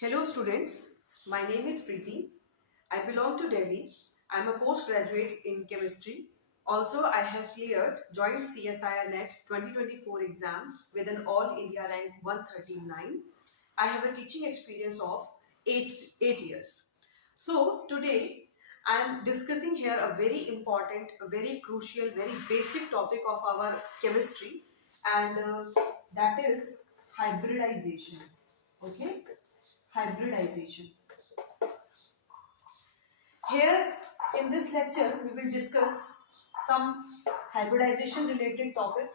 Hello students, my name is Preeti. I belong to Delhi. I am a postgraduate in chemistry. Also, I have cleared joint CSIR NET 2024 exam with an All India rank 139. I have a teaching experience of 8 years. So, today I am discussing here a very important, a very crucial, very basic topic of our chemistry, and that is hybridization. Okay? Hybridization. Here in this lecture we will discuss some hybridization related topics.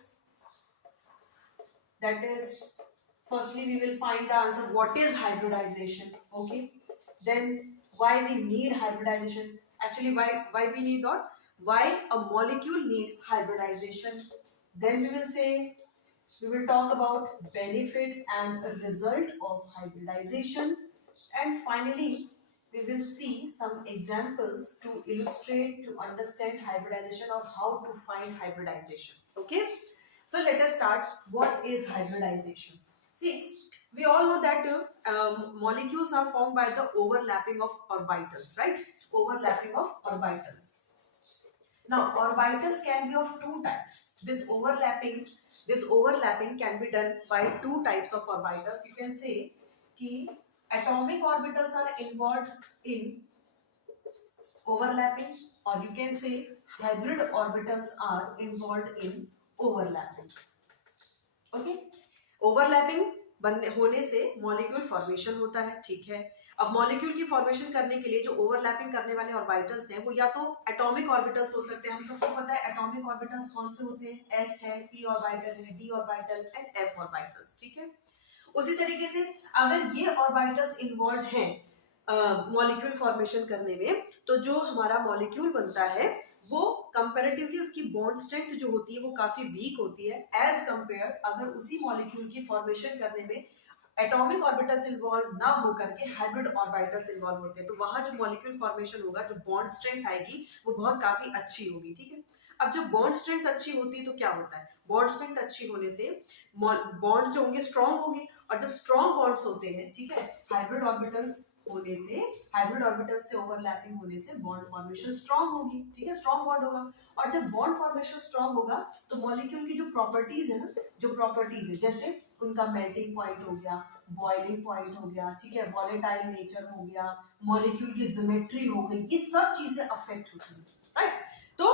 That is, firstly we will find the answer what is hybridization. Okay, then why we need hybridization, actually why we need not, why a molecule need hybridization. Then we will talk about benefit and result of hybridization, and finally we will see some examples to illustrate, to understand hybridization or how to find hybridization. Okay, so let us start. What is hybridization? See, we all know that molecules are formed by the overlapping of orbitals, right? Overlapping of orbitals. Now, orbitals can be of two types. This overlapping can be done by two types of orbitals. You can say कि atomic orbitals are involved in overlapping, or you can say hybrid orbitals are involved in overlapping. Okay, overlapping बनने होने से molecule formation होता है, ठीक है। अब molecule की फॉर्मेशन करने के लिए जो ओवरलैपिंग करने वाले ऑर्बिटल्स हैं वो या तो एटॉमिक ऑर्बिटल्स हो सकते हैं, हम सबको पता है एटॉमिक ऑर्बिटल्स कौन से होते हैं, एस है, पी ऑर्बिटल है, D orbital and F orbitals, ठीक है। उसी तरीके से अगर ये ऑर्बिटल्स इन्वॉल्व हैं मॉलिक्यूल फॉर्मेशन करने में, तो जो हमारा मॉलिक्यूल बनता है वो कंपैरेटिवली उसकी बॉन्ड स्ट्रेंथ जो होती है वो काफी वीक होती है एज कंपेयर अगर उसी मॉलिक्यूल की फॉर्मेशन करने में एटॉमिक ऑर्बिटल्स इन्वॉल्व ना होकर के हाइब्रिड ऑर्बिटल्स इन्वॉल्व होते हैं, तो वहां जो मॉलिक्यूल फॉर्मेशन होगा, जो बॉन्ड स्ट्रेंथ आएगी वो बहुत काफी अच्छी होगी, ठीक है। अब जब बॉन्ड स्ट्रेंथ अच्छी होती है तो क्या होता है, बॉन्ड स्ट्रेंथ अच्छी होने से बॉन्ड्स जो होंगे स्ट्रॉन्ग होंगे, और जब स्ट्रॉन्ग बॉन्ड्स होते हैं, ठीक है, हाइब्रिड ऑर्बिटल्स होने से, हाइब्रिड ऑर्बिटल से ओवरलैपिंग होने से बॉन्ड फॉर्मेशन स्ट्रॉन्ग होगी, ठीक है, स्ट्रॉन्ग बॉन्ड होगा। और जब बॉन्ड फॉर्मेशन स्ट्रॉन्ग होगा तो मॉलिक्यूल की जो प्रॉपर्टीज है ना, जो प्रॉपर्टीज है जैसे उनका मेल्टिंग पॉइंट हो गया, बॉइलिंग पॉइंट हो गया, ठीक है, वॉलेटाइल नेचर हो गया, मॉलिक्यूल की ज्योमेट्री हो गई, ये सब चीजें अफेक्ट होती है, राइट। तो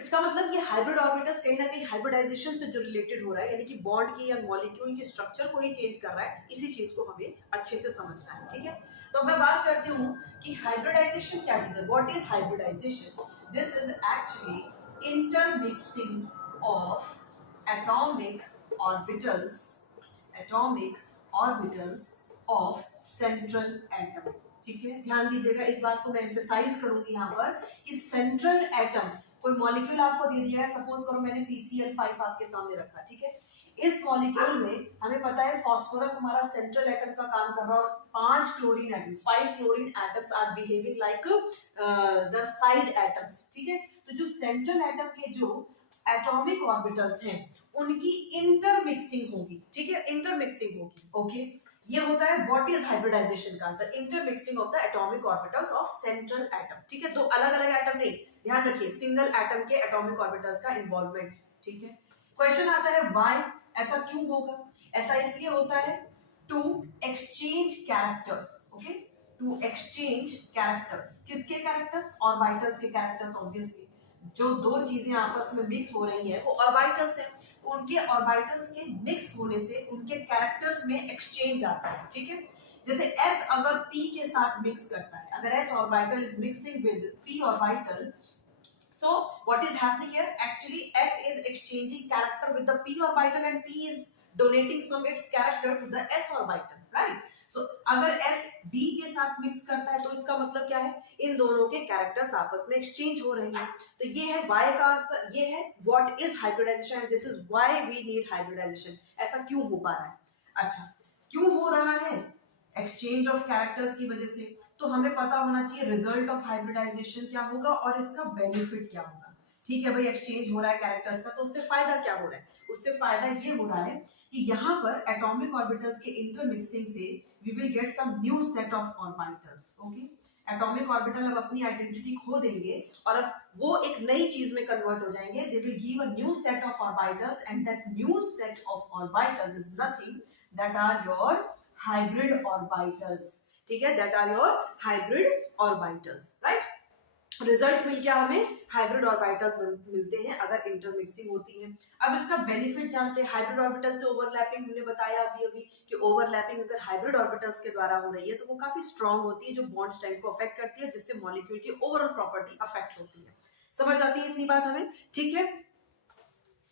इसका मतलब ये हाइब्रिड ऑर्बिटल्स कहीं ना कहीं हाइब्रिडाइजेशन से जो रिलेटेड हो रहा है, यानी कि बॉन्ड की या मॉलिक्यूल के स्ट्रक्चर को ही चेंज कर रहा है, इसी चीज को हमें अच्छे से समझना है, ठीक है। तो मैं बात करती हूँ कि हाइब्रिडाइजेशन क्या चीज है, what is hybridization. This is actually intermixing of atomic orbitals atomic orbitals of central atom, ठीक है। ध्यान दीजिएगा, इस बात को मैं एम्फेसाइज करूंगी यहाँ पर कि सेंट्रल एटम, कोई मॉलिक्यूल आपको दे दिया है, सपोज करो मैंने PCl5 आपके सामने रखा, ठीक है। इस मॉलिक्यूल में हमें पता है फास्फोरस हमारा सेंट्रल एटम का काम कर रहा है, और 5 chlorine atoms, 5 chlorine atoms are behaving like the side atoms, ठीक है। तो जो सेंट्रल एटम के जो एटॉमिक ऑर्बिटल्स हैं उनकी इंटरमिक्सिंग होगी, ठीक है, इंटरमिक्सिंग होगी, ओके। ये होता है व्हाट इज हाइब्रिडाइजेशन का answer, intermixing of the atomic orbitals of central atom, ठीक है। दो अलग अलग एटम नहीं, ध्यान रखिए, सिंगल एटम के एटॉमिक ऑर्बिटल्स का इन्वॉल्वमेंट, ठीक है। क्वेश्चन आता है व्हाई, ऐसा क्यों होगा, ऐसा इसलिए होता है to exchange characters, okay, to exchange characters, किसके कैरेक्टर्स, ऑर्बिटल्स के कैरेक्टर्स, ऑब्वियसली जो दो चीजें आपस में मिक्स हो रही हैं वो ऑर्बिटल्स हैं, उनके ऑर्बिटल्स के मिक्स होने से उनके कैरेक्टर्स में एक्सचेंज आता है, ठीक है। जैसे S अगर P के साथ मिक्स करता है, अगर S orbital is mixing with P orbital, so what is happening here, actually S is exchanging character with the P orbital and P is donating some its character to the S orbital, right। so अगर S D के साथ mix करता है तो इसका मतलब क्या है, इन दोनों के कैरेक्टर्स आपस में एक्सचेंज हो रहे हैं। तो ये है why का आंसर, ये है what is hybridization and this is why we need hybridization, ऐसा क्यों हो पा रहा है। अच्छा, क्यों हो रहा है, एक्सचेंज ऑफ कैरेक्टर्स की वजह से, तो हमें पता होना चाहिए रिजल्ट ऑफ हाइब्रिडाइजेशन क्या होगा और इसका बेनिफिट क्या होगा, ठीक है भाई। एक्सचेंज हो रहा है कैरेक्टर्स का, तो उससे फायदा क्या हो रहा है, उससे फायदा ये हो रहा है कि यहाँ पर एटॉमिक ऑर्बिटल्स के इंटरमिक्सिंग से we will get some new set of orbitals. Okay, atomic orbital अब अपनी आइडेंटिटी खो देंगे और अब वो एक नई चीज में कन्वर्ट हो जाएंगे. They will give a new set of orbitals, and that new set of orbitals is nothing that are your hybrid orbitals. ठीक है, that are your hybrid orbitals, right? Result मिल क्या हमें हाइब्रिड ऑर्बिटल्स मिलते हैं अगर इंटरमिक्सिंग होती है. अब इसका बेनिफिट जानते हैं. हाइब्रिड ऑर्बिटल से ओवरलैपिंग हमने बताया अभी अभी कि ओवरलैपिंग अगर हाइब्रिड ऑर्बिटल्स के द्वारा हो रही है तो वो काफी स्ट्रांग होती है, जो बॉन्ड स्ट्रेंथ को अफेक्ट करती है, जिससे मॉलिक्यूल की ओवरऑल प्रॉपर्टी अफेक्ट होती है. समझ आती है इतनी बात हमें? ठीक है,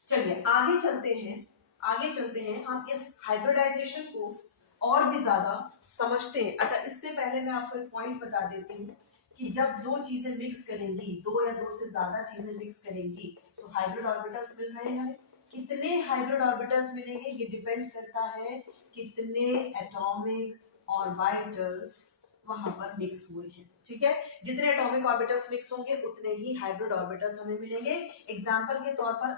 चलिए आगे चलते हैं. हम इस हाइब्रिडाइजेशन को और भी ज्यादा समझते हैं. अच्छा, इससे पहले मैं आपको एक पॉइंट बता देती हूँ कि जब दो चीजें मिक्स करेंगी, दो या दो से ज्यादा चीजें मिक्स करेंगी तो हाइब्रिड ऑर्बिटल्स मिल रहे हैं हमें. कितने हाइब्रिड ऑर्बिटल्स मिलेंगे ये डिपेंड करता है कितने एटॉमिक ऑर्बिटल्स वहां पर मिक्स हुए हैं. ठीक है, जितने एटॉमिक ऑर्बिटल्स मिक्स होंगे उतने ही हाइब्रिड ऑर्बिटल्स हमें मिलेंगे. एग्जांपल के तौर पर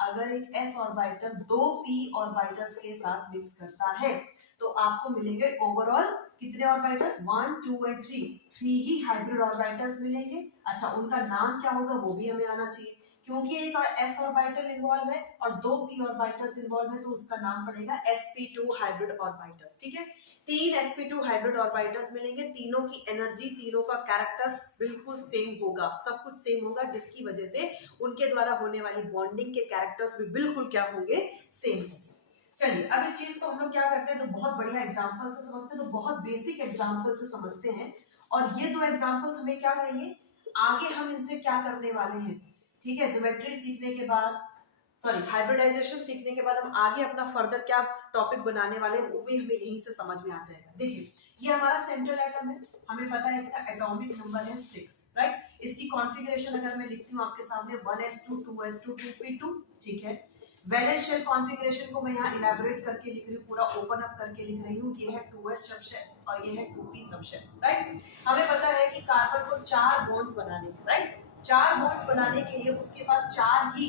अगर एक s ऑर्बिटल दो p ऑर्बिटल्स के साथ मिक्स करता है तो आपको मिलेंगे ओवरऑल कितने ऑर्बिटल्स? 1 2 और 3 ही हाइब्रिड ऑर्बिटल्स मिलेंगे. अच्छा, उनका नाम क्या होगा वो भी हमें आना चाहिए, क्योंकि एक s ऑर्बिटल इन्वॉल्व है और दो p ऑर्बिटल्स इन्वॉल्व है तो उसका नाम पड़ेगा sp2 हाइब्रिड ऑर्बिटल्स. ठीक है, 3 sp2 हाइब्रिड ऑर्बिटल्स मिलेंगे. तीनों की एनर्जी, तीनों का कैरेक्टर्स बिल्कुल सेम होगा, सब कुछ सेम होगा, जिसकी वजह से उनके द्वारा होने वाली बॉन्डिंग के कैरेक्टर्स भी बिल्कुल क्या होंगे? सेम होंगे. चलिए अब इस चीज को हम लोग क्या करते हैं तो बहुत बढ़िया एग्जांपल से समझते हैं. तो बहुत बेसिक एग्जांपल से समझते हैं और ये दो एग्जांपल्स हमें क्या करेंगे, आगे हम इनसे क्या करने वाले हैं. ठीक है, ज्योमेट्री सीखने के बाद, सॉरी हाइब्रिडाइजेशन सीखने के बाद हम आगे अपना फर्दर क्या टॉपिक बनाने वाले हैं वो भी हमें यहीं से समझ में आ जाएगा. देखिए, ये हमारा सेंट्रल एटम है, हमें पता है इसका एटॉमिक नंबर है 6, राइट. इसकी कॉन्फ़िगरेशन अगर मैं लिखती हूँ आपके सामने 1s2 2s2 2p2. ठीक है, वैलेंस शेल कॉन्फ़िगरेशन को मैं यहाँ इलैबोरेट करके लिख रही हूँ, पूरा ओपन अप करके लिख रही हूँ. ये है 2s सब शेल और ये है 2p सब शेल, राइट. हमें पता है कि कार्बन को 4 बॉन्ड्स बनाने हैं, राइट. 4 बॉन्ड्स बनाने के लिए उसके पास 4 ही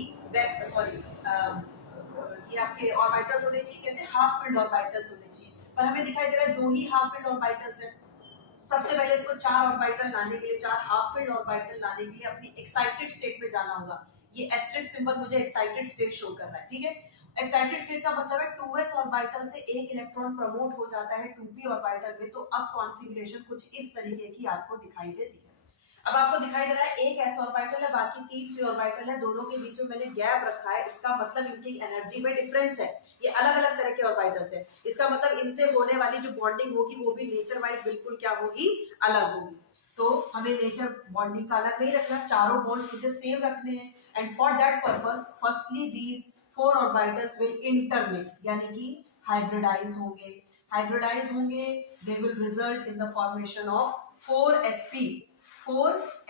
ये आपके ऑर्बिटल्स होने चाहिए. कैसे? हाफ फील्ड ऑर्बिटल्स होने चाहिए, पर हमें दिखाई दे रहा है 2 ही हाफ फील्ड ऑर्बिटल्स हैं. सबसे पहले इसको 4 ऑर्बिटल लाने के लिए, 4 हाफ फील्ड ऑर्बिटल लाने के लिए अपनी एक्साइटेड स्टेट में जाना होगा. ये एस्टेरिक सिंबल मुझे एक्साइटेड स्टेट शो कर रहा है. ठीक है, एक्साइटेड स्टेट का मतलब है 2s ऑर्बिटल से एक इलेक्ट्रॉन प्रमोट हो जाता है 2p ऑर्बिटल में. तो अब कॉन्फ़िगरेशन कुछ इस तरीके की आपको दिखाई देती है. अब आपको दिखाई दे रहा है एक s ऑर्बिटल है, बाकी 3 p ऑर्बिटल है, दोनों के बीच में मैंने गैप रखा है. इसका मतलब इनकी एनर्जी में डिफरेंस है, ये अलग अलग तरह के ऑर्बिटल्स हैं. इसका मतलब इनसे होने वाली जो बॉन्डिंग होगी वो भी नेचर वाइज बिल्कुल क्या होगी? अलग होगी. तो हमें नेचर बॉन्डिंग का अलग नहीं रखना, चारों बॉन्ड्स मुझे सेम रखने हैं. And for that purpose firstly these 4 orbitals will intermix, यानी कि हाइब्रिडाइज होंगे. They will result in the formation of 4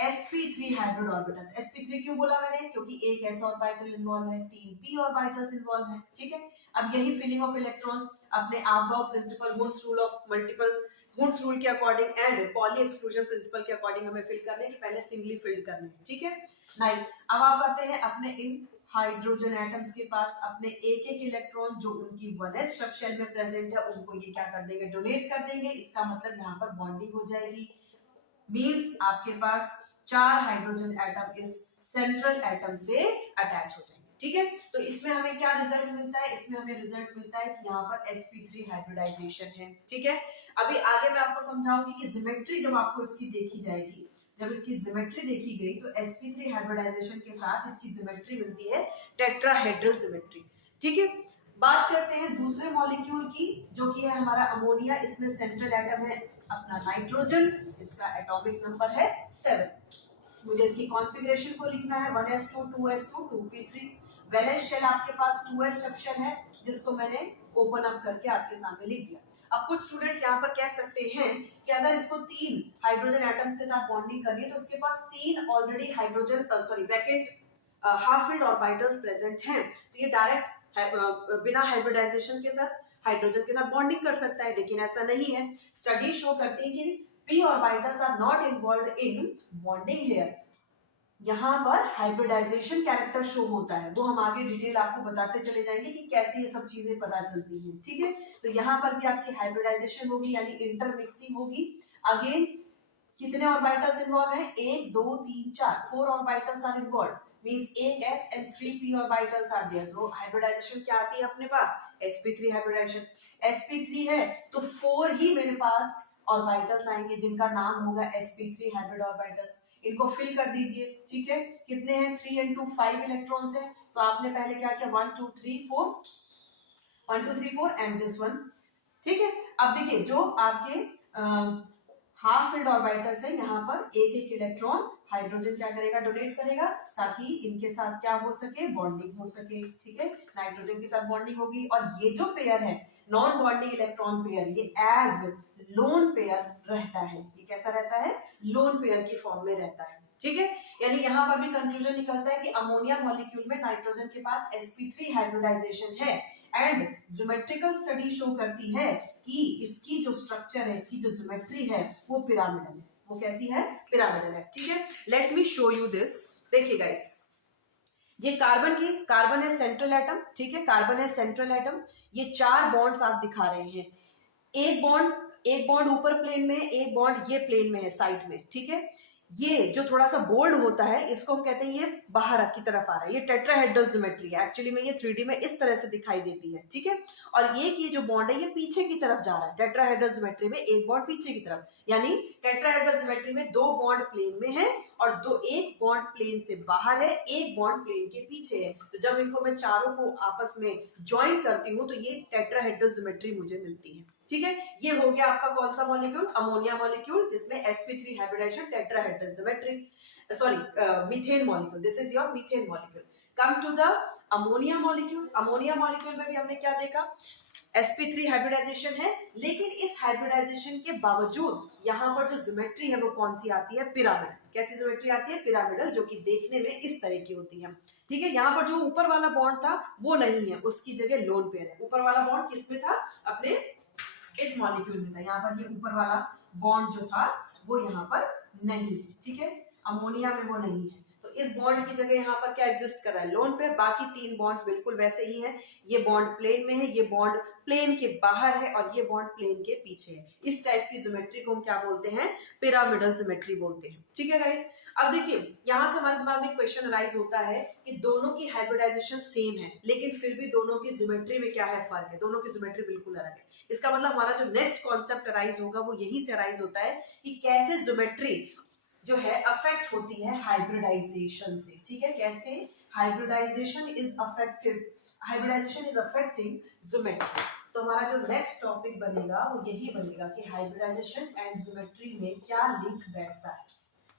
sp3 hybrid orbitals. sp3 क्यों बोला मैंने? क्योंकि एक s ऑर्बिटल इन्वॉल्व है, 3 p ऑर्बिटल्स इन्वॉल्व है. ठीक है, अब यही फिलिंग ऑफ इलेक्ट्रॉन्स अपने Aufbau principle, Hund's rule of multiples, Hund's rule के according and Pauli exclusion principle के अकॉर्डिंग हमें फिल करने की पहले सिंगली फिल्ड करने हैं. ठीक है, नहीं. अब आप आते हैं अपने इन हाइड्रोजन एटम्स के पास, अपने एक एक इलेक्ट्रॉन जो उनकी 1s सब शेल में प्रेजेंट है उनको ये क्या कर देंगे? डोनेट कर देंगे. इसका मतलब यहाँ पर बॉन्डिंग हो जाएगी. मींस आपके पास 4 हाइड्रोजन एटम इस सेंट्रल एटम से अटैच हो जाएंगे. ठीक है, तो इसमें हमें क्या रिजल्ट मिलता है? इसमें हमें रिजल्ट मिलता है कि यहाँ पर sp3 हाइब्रिडाइजेशन है. ठीक है, अभी आगे मैं आपको समझाऊंगी कि ज्योमेट्री जब आपको इसकी देखी जाएगी, जब इसकी ज्योमेट्री देखी गई तो sp3 हाइब्रिडाइजेशन के साथ इसकी ज्योमेट्री मिलती है टेट्राहेड्रल ज्योमेट्री. ठीक है, बात करते हैं दूसरे मॉलिक्यूल की जो कि है हमारा अमोनिया. इसमें सेंट्रल एटम है अपना नाइट्रोजन, इसका एटॉमिक नंबर है 7. मुझे इसकी कॉन्फ़िगरेशन को लिखना है 1s2 2s2 2p3. Valence shell आपके पास 2s सब शेल है जिसको मैंने ओपन अप करके आपके सामने लिख दिया. अब कुछ स्टूडेंट्स यहाँ पर कह सकते हैं कि अगर इसको 3 हाइड्रोजन एटम्स के साथ बॉन्डिंग करनी है तो इसके पास 3 already hydrogen vacant half field orbitals present हैं, तो ये डायरेक्ट बिना हाइब्रिडाइजेशन के साथ हाइड्रोजन के साथ बॉन्डिंग कर सकता है. लेकिन ऐसा नहीं है. स्टडी शो करती है कि p orbitals are not involved in bonding here. यहाँ पर हाइब्रिडाइजेशन कैरेक्टर शो होता है, वो हम आगे डिटेल आपको बताते चले जाएंगे कि कैसे ये सब चीजें पता चलती हैं, ठीक है। तो यहाँ पर भी आपकी हाइब्रिडाइजेशन होगी यानी इंटरमिक्सिंग होगी। अगेन कितने ऑर्बिटल्स इन्वॉल्व हैं, 1 2 3 4, 4 orbitals are involve, means 1 s and 3 p orbitals are there. तो हाइब्रिडाइजेशन क्या आती है अपने पास, sp3 हाइब्रिडाइजेशन। sp3 है तो 4 ही मेरे पास ऑर्बिटल्स आएंगे जिनका नाम होगा sp3 हाइब्रिड ऑर्बिटल्स। इनको फिल कर दीजिए, ठीक है। कितने हैं, 3 and 2 5 इलेक्ट्रॉन्स हैं। तो आपने पहले क्या किया, 1 2 3 4, 1 2 3 4 एंड दिस वन, ठीक है। अब देखिए जो आपके हाफ फिल्ड ऑर्बिटल्स है, यहाँ पर एक एक इलेक्ट्रॉन हाइड्रोजन क्या करेगा, डोनेट करेगा, ताकि इनके साथ क्या हो सके, बॉन्डिंग हो सके, ठीक है। नाइट्रोजन के साथ बॉन्डिंग होगी और ये जो पेयर है नॉन बॉन्डिंग इलेक्ट्रॉन पेयर, ये एज लोन पेयर रहता है। ये कैसा रहता है, लोन पेयर की फॉर्म में रहता है, ठीक है। यानी यहाँ पर भी कंक्लूजन निकलता है कि अमोनिया मॉलिक्यूल में नाइट्रोजन के पास sp3 हाइब्रिडाइजेशन है एंड ज्योमेट्रिकल स्टडी शो करती है कि इसकी जो स्ट्रक्चर है, इसकी जो ज्योमेट्री है वो पिरामिडल है। वो कैसी है, पिरामिडल है, ठीक है। Let me show you this. देखिए गाइस, ये कार्बन है सेंट्रल एटम, ठीक है, कार्बन है सेंट्रल एटम। ये 4 बॉन्ड्स आप दिखा रहे हैं, एक बॉन्ड ऊपर प्लेन में है, एक बॉन्ड ये प्लेन में है साइड में, ठीक है। ये जो थोड़ा सा बोल्ड होता है इसको हम कहते हैं ये बाहर की तरफ आ रहा है, ये टेट्राहेड्रल ज्योमेट्री है। एक्चुअली में ये 3D में इस तरह से दिखाई देती है, ठीक है। और ये जो बॉन्ड है ये पीछे की तरफ जा रहा है, टेट्राहेड्रल ज्योमेट्री में एक बॉन्ड पीछे की तरफ, यानी टेट्राहेड्रल ज्योमेट्री में 2 बॉन्ड प्लेन में है और एक बॉन्ड प्लेन से बाहर है, एक बॉन्ड प्लेन के पीछे है। तो जब इनको मैं चारों को आपस में ज्वाइन करती हूँ तो ये टेट्राहेड्रल ज्योमेट्री मुझे मिलती है, ठीक है। ये हो गया आपका कौन सा मॉलिक्यूल, अमोनिया मॉलिक्यूल, जिसमें sp3 hybridization tetrahedral geometry, sorry methane molecule, this is your methane molecule. Come to the ammonia molecule. Ammonia molecule में भी हमने क्या देखा, sp3 हाइब्रिडाइजेशन है, लेकिन इस हाइब्रिडाइजेशन के बावजूद यहाँ पर जो ज्योमेट्री है वो कौन सी आती है, पिरामिडल। कैसी ज्योमेट्री आती है, पिरामिडल, जो कि देखने में इस तरह की होती है, ठीक है। यहाँ पर जो ऊपर वाला बॉन्ड था वो नहीं है, उसकी जगह लोन पेयर है। ऊपर वाला बॉन्ड किसमें था, अपने इस मॉलिक्यूल में था। यहाँ पर ये ऊपर वाला बॉन्ड जो था वो यहाँ पर नहीं है, ठीक है, अमोनिया में वो नहीं है। तो इस बॉन्ड की जगह यहाँ पर क्या एग्जिस्ट कर रहा है, लोन पेयर। बाकी 3 बॉन्ड्स बिल्कुल वैसे ही हैं। ये बॉन्ड प्लेन में है, ये बॉन्ड प्लेन के बाहर है और ये बॉन्ड प्लेन के पीछे है। इस टाइप की ज्योमेट्री को हम क्या बोलते हैं, पिरामिडल ज्योमेट्री बोलते हैं, ठीक है गाइस। अब देखिए यहाँ से हमारे दिमाग में क्वेश्चन अराइज होता है कि दोनों की हाइब्रिडाइजेशन सेम है, लेकिन फिर भी दोनों की ज्योमेट्री में क्या है, फर्क है। दोनों की ज्योमेट्री बिल्कुल अलग है। इसका मतलब हमारा जो नेक्स्ट कॉन्सेप्ट अराइज होगा वो यही से अराइज होता है कि कैसे ज्योमेट्री जो है अफेक्ट होती है हाइब्रिडाइजेशन से, ठीक है। कैसे हाइब्रिडाइजेशन इज अफेक्टिंग ज्योमेट्री। तो हमारा जो नेक्स्ट टॉपिक बनेगा वो यही बनेगा कि हाइब्रिडाइजेशन एंड ज्योमेट्री में क्या लिंक बैठता है,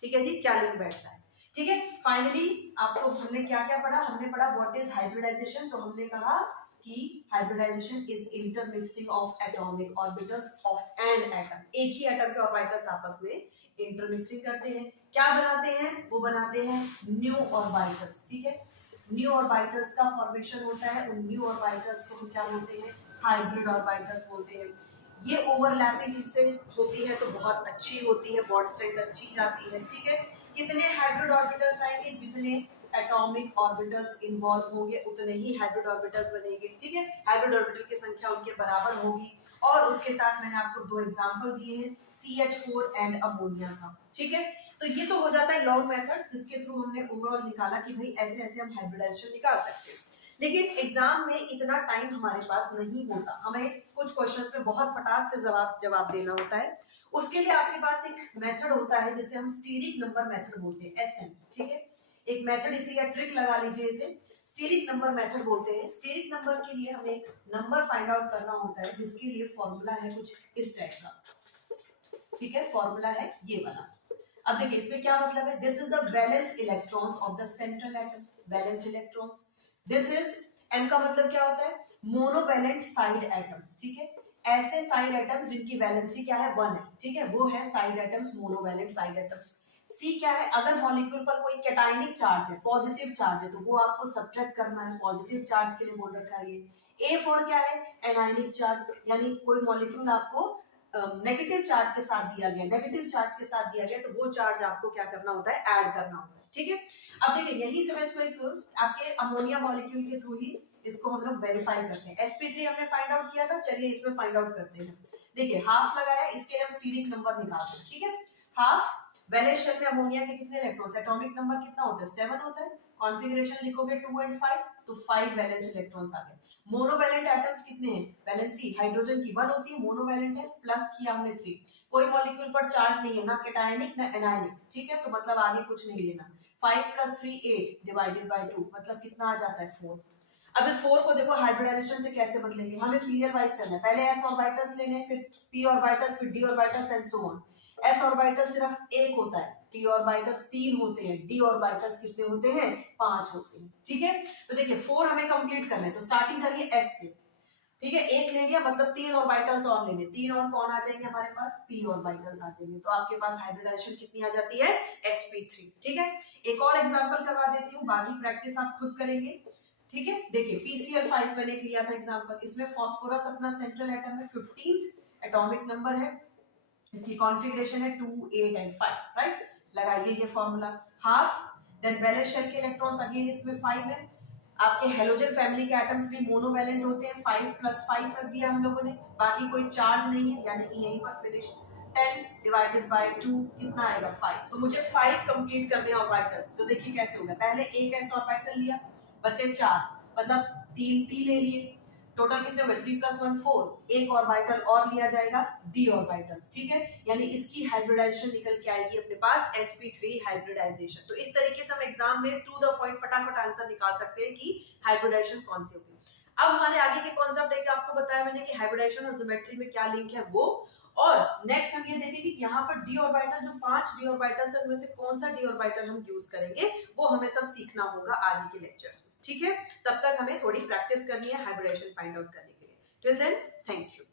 ठीक है जी, क्या लिंक बैठता है, ठीक है। फाइनली आपको हमने क्या क्या पढ़ा, हमने पढ़ा व्हाट इज हाइब्रिडाइजेशन। तो हमने कहा कि hybridization is intermixing of atomic orbitals of an atom. एक ही एटम के ऑर्बिटल्स आपस में इंटरमिक्सिंग करते हैं, क्या बनाते हैं, वो बनाते हैं न्यू ऑर्बिटल्स, ठीक है। न्यू ऑर्बिटल्स का फॉर्मेशन होता है, उन न्यू ऑर्बिटल्स को हम क्या बोलते हैं, हाइब्रिड ऑर्बिटल्स बोलते हैं। ये ओवरलैपिंग इनसे होती है तो बहुत अच्छी होती है, बॉन्ड स्ट्रेंथ अच्छी जाती है, ठीक है। कितने हाइब्रिड ऑर्बिटल्स आएंगे, जितने एटॉमिक ऑर्बिटल्स इन्वॉल्व होंगे उतने ही हाइब्रिड ऑर्बिटल्स बनेंगे, ठीक है। हाइब्रिड ऑर्बिटल की संख्या उनके बराबर होगी। और उसके साथ मैंने आपको 2 एग्जांपल दिए हैं, CH4 एंड अमोनिया का, ठीक है। तो ये तो हो जाता है लॉन्ग मेथड, जिसके थ्रू हमने ओवरऑल निकाला कि भाई ऐसे ऐसे हम हाइब्रिडाइजेशन निकाल सकते हैं। लेकिन एग्जाम में इतना टाइम हमारे पास नहीं होता, हमें कुछ क्वेश्चंस में बहुत फटाक से जवाब देना होता है। उसके लिए आपके पास एक मेथड होता है जिसे हम स्टीरिक नंबर मेथड बोलते हैं, SN, ठीक है। एक मेथड इसी का ट्रिक लगा लीजिए, इसे स्टीरिक नंबर मेथड बोलते हैं। स्टीरिक नंबर के लिए हमें एक नंबर फाइंड आउट करना होता है, जिसके लिए फॉर्मूला है कुछ इस टाइप का, ठीक है। फॉर्मूला है ये वाला। अब देखिए इसमें क्या मतलब है, this is the valence electrons of the central atom, valence electrons. This is, M का मतलब क्या होता है, मोनोवैलेंट साइड एटम्स, ठीक है। ऐसे साइड एटम्स जिनकी वैलेंसी क्या है, 1 है, ठीक है, वो है side atoms, monovalent side atoms. C क्या है, अगर मॉलिक्यूल पर कोई कैटायनिक चार्ज है, पॉजिटिव चार्ज है, तो वो आपको सब्ट्रैक्ट करना है, पॉजिटिव चार्ज के लिए बोल रखा है ये। A फॉर क्या है, एनायनिक चार्ज, यानी कोई मॉलिक्यूल आपको नेगेटिव चार्ज के साथ दिया गया, नेगेटिव चार्ज के साथ दिया गया, तो वो चार्ज आपको क्या करना होता है, ऐड करना होता है। ठीक है। अब देखिए यही से मैं इसको एक आपके अमोनिया मॉलिक्यूल के थ्रू ही इसको हम लोग वेरीफाई करते हैं। sp3 हमने फाइंड आउट किया था, चलिए इसमें फाइंड आउट करते हैं। देखिए हाफ लगाया, इसके लिए हम स्टीरिक नंबर निकालते हैं, ठीक है। हाफ वैलेंस शेल में अमोनिया के कितने इलेक्ट्रॉन्स, एटॉमिक नंबर कितना होता है 7 होता है, कॉन्फ़िगरेशन लिखोगे 2 एंड 5 तो 5 वैलेंस इलेक्ट्रॉन्स आ गए। मोनोवैलेंट एटम्स कितने हैं, वैलेंसी हाइड्रोजन की 1 होती है, मोनोवैलेंट है, प्लस किया हमने 3। कोई मॉलिक्यूल पर चार्ज नहीं है, ना कैटायनिक ना एनायनिक, ठीक है, तो मतलब आगे कुछ नहीं लेना। 5 + 3 8 डिवाइडेड बाय 2 मतलब कितना आ जाता है 4। अब इस 4 को देखो हाइब्रिडाइजेशन से कैसे बदलेंगे, हमें सीरियल वाइज चलना है, पहले s ऑर्बिटल्स लेने हैं, फिर p ऑर्बिटल्स, फिर d orbitals and so on. s orbital सिर्फ एक होता है, p ऑर्बिटल्स 3 होते हैं, d ऑर्बिटल्स कितने होते हैं 5 होते हैं, ठीक है। तो देखिए 4 हमें कंप्लीट करना है, तो स्टार्टिंग करिए s से, ठीक है। एक ले लिया मतलब 3 ऑर्बिटल्स और लेने, 3 और कौन आ जाएंगे हमारे पास, p ऑर्बिटल्स आ जाएंगे, तो आपके पास हाइब्रिडाइजेशन कितनी आ जाती है sp3, ठीक है। एक और एग्जांपल करवा देती हूँ, बाकी प्रैक्टिस आप खुद करेंगे, ठीक है। देखिए PCl5 मैंने लिया था एग्जांपल, इसमें फास्फोरस अपना सेंट्रल एटम है, 15th एटॉमिक नंबर है, इसकी कॉन्फ़िगरेशन है 2 8 एंड 5, राइट। लगाइए ये formula, half then valence shell के इलेक्ट्रॉन्स अगेन इसमें 5 है। आपके हेलोजन फैमिली के एटम्स भी मोनोवैलेंट होते हैं, 5 + 5 रख दिया हम लोगों ने, बाकी कोई चार्ज नहीं है, यानी कि यहीं पर फिनिश। 10 डिवाइडेड बाय 2 कितना आएगा 5, तो मुझे 5 कंप्लीट करने हैं ऑर्बिटल्स, तो देखिए कैसे होगा, पहले एक s ऑर्बिटल लिया, बचे 4 मतलब 3 p ले लिए, टोटल कितने हो गए 3 + 1 4, एक ऑर्बिटल और लिया जाएगा d ऑर्बिटल्स, ठीक है। यानी इसकी हाइब्रिडाइजेशन निकल के आएगी अपने पास sp3 हाइब्रिडाइजेशन। तो इस तरीके से हम एग्जाम में टू द पॉइंट फटाफट आंसर निकाल सकते हैं कि हाइब्रिडाइजेशन कौन सी होगी। अब हमारे आगे के कॉन्सेप्ट है कि आपको बताया मैंने कि हाइब्रिडाइजेशन और ज्योमेट्री में क्या लिंक है वो, और नेक्स्ट हम ये देखेंगे कि यहाँ पर d ऑर्बिटल, जो 5 d ऑर्बिटल्स हैं उनमें से कौन सा d ऑर्बिटल हम यूज करेंगे, वो हमें सब सीखना होगा आगे के लेक्चर्स में, ठीक है। तब तक हमें थोड़ी प्रैक्टिस करनी है हाइब्रिडाइजेशन फाइंड आउट करने के लिए। Till then thank you.